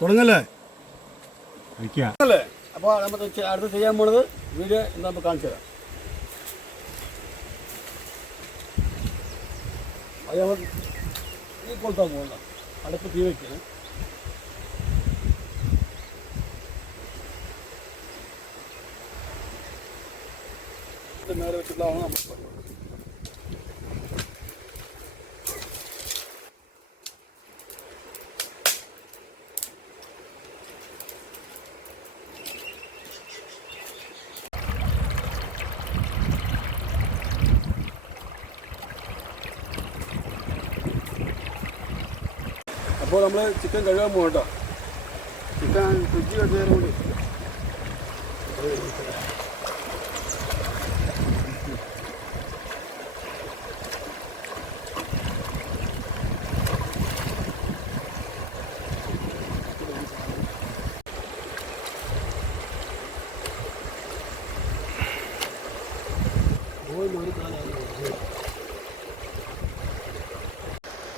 തുടങ്ങല്ലേ അല്ലേ? അപ്പോൾ നമുക്ക് അടുത്ത് ചെയ്യാൻ പോണത് വീഡിയോ നമുക്ക് കാണിച്ചു തരാം. അത് നമ്മൾ ഈ കൊളുത്താൻ പോകണ്ട, അടുപ്പ് തീ വയ്ക്കണം. മേലെ വെച്ചിട്ടാണ് നമുക്ക് അപ്പോൾ നമ്മൾ ചിക്കൻ കഴുകാൻ പോകും കേട്ടോ. ചിക്കൻ ഫ്രിഡ്ജ് വെച്ചതിന് കൂടി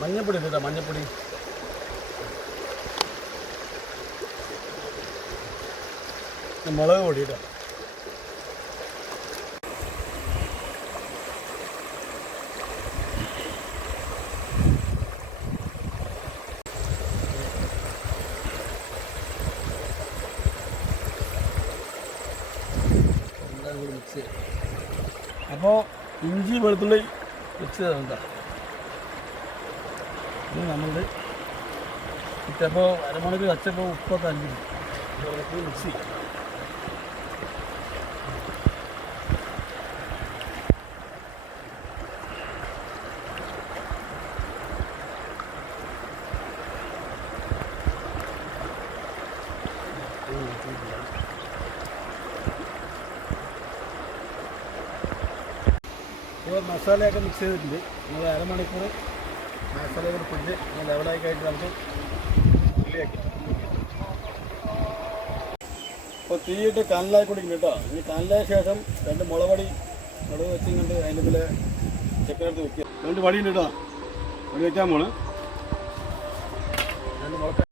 മഞ്ഞപ്പൊടി ഇട്ടാ, മഞ്ഞപ്പൊടി മുളക് പൊടി ഇട്ടാ. എല്ലാം കൂടി മിക്സ് ചെയ്യാം. അപ്പോൾ ഇഞ്ചി വെളുത്തുള്ളി മിക്സ് ചെയ്തെന്താ ഇത് നമ്മളുടെ ഇട്ടപ്പോൾ അരമണിക്കൂർ വച്ചപ്പോൾ ഉപ്പൊക്കെ അഞ്ച് മിക്സ് ചെയ്യാം. ഇപ്പോൾ മസാലയൊക്കെ മിക്സ് ചെയ്തിട്ടുണ്ട്. നമ്മൾ അരമണിക്കൂർ മസാലയൊക്കെ പിടിച്ച് ലെവലായി കഴിഞ്ഞിട്ട് നമുക്ക് ഉള്ളിയാക്കി. അപ്പോൾ തീയിട്ട് കനലായി കുടിക്കും കേട്ടോ. ഇനി കനലായ ശേഷം 2 മുളക് വെച്ചും കൊണ്ട് അതിൻ്റെ മേലെ ചിക്കനെടുത്ത് വെക്കുക. 2 വടിയുണ്ട് കേട്ടോ. വടി വയ്ക്കാൻ പോണ്. 2 മുളക്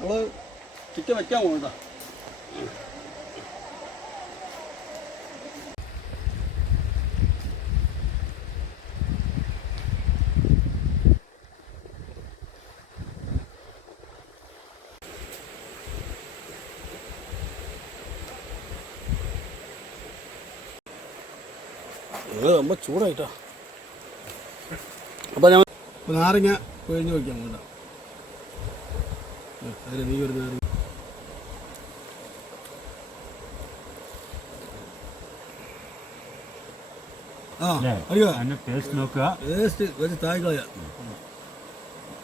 നമ്മൾ ചിക്കൻ വയ്ക്കാൻ പോകണ്ട. ரொம்ப ചൂടായിട്ടാ. അപ്പോൾ ഞാൻ നാരങ്ങ പിഴിഞ്ഞ് വയ്ക്കാം വേണ്ട. അതിൽ നീ ഒരു നാരങ്ങ ടേസ്റ്റ് നോക്കുക. ടേസ്റ്റ് വെച്ച് താഴെ കളയാ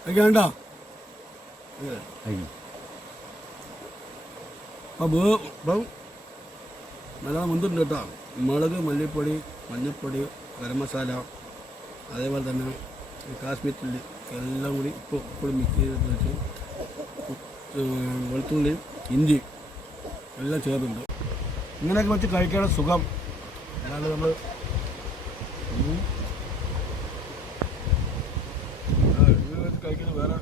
വയ്ക്കാണ്ടോ. അപ്പോൾ നല്ലോണം മുന്തിട്ടുണ്ട് കേട്ടോ. മുളക്, മല്ലിപ്പൊടി, മഞ്ഞൾപ്പൊടി, ഗരം മസാല, അതേപോലെ തന്നെ കാശ്മീർ ചില്ലി എല്ലാം കൂടി ഇപ്പോൾ മിക്സ് ചെയ്തിട്ട് വെച്ച് വെളുത്തുള്ളി, ഇഞ്ചി എല്ലാം ചേർത്തുണ്ട്. ഇങ്ങനെയൊക്കെ വെച്ച് കഴിക്കാനുള്ള സുഖം അല്ലാണ്ട് നമ്മൾ കഴിക്കുന്നത് വേറെ